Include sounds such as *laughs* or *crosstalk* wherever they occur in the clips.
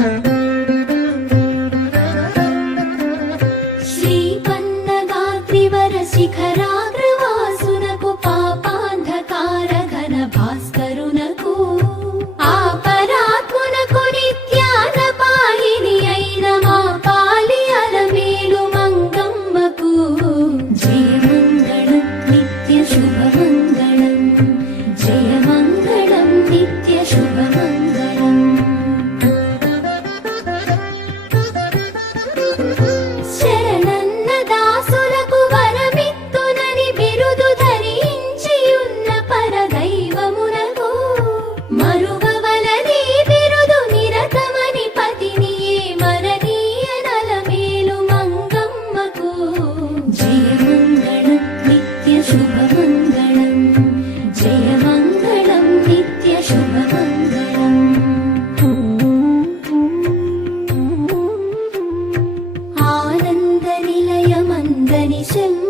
Mm-hmm. *laughs* செல்வ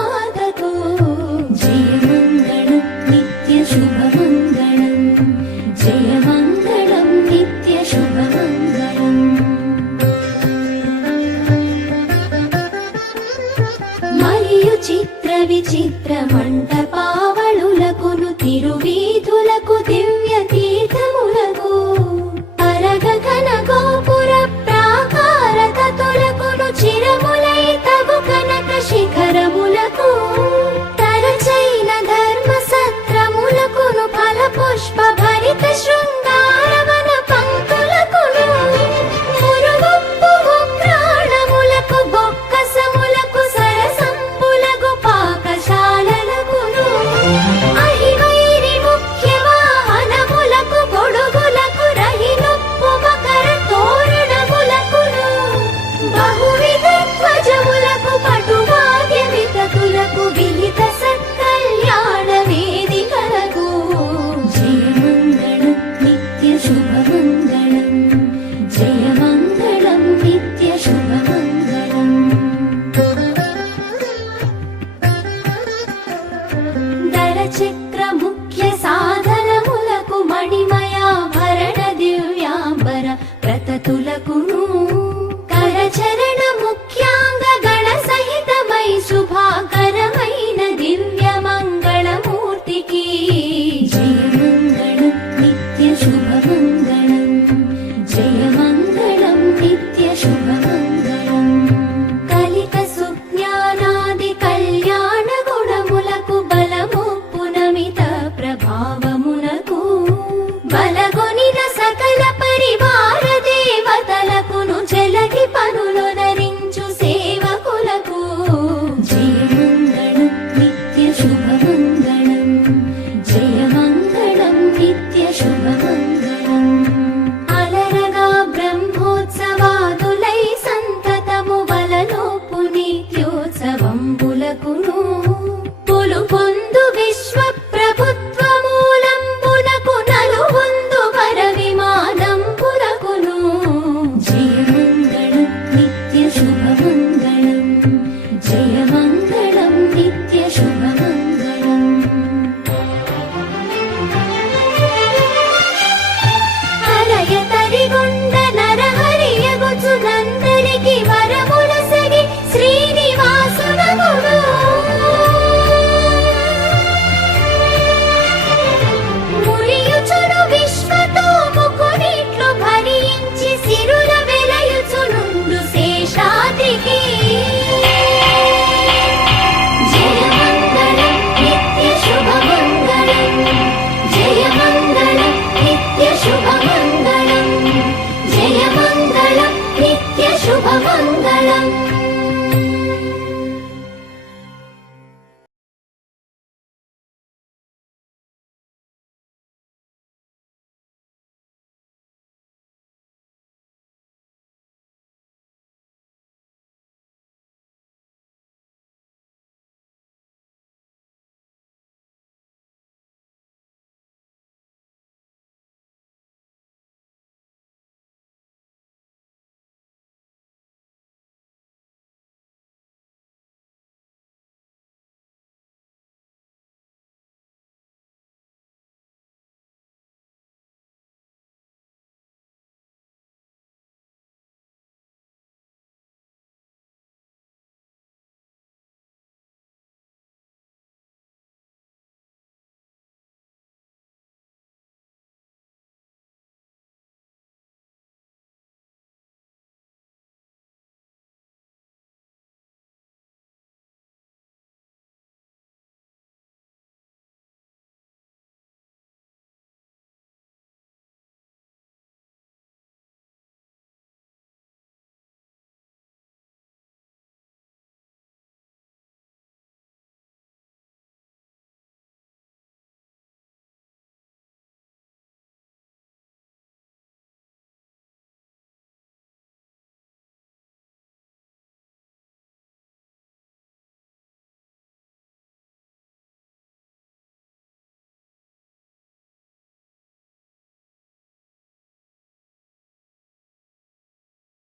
మరియు 谁也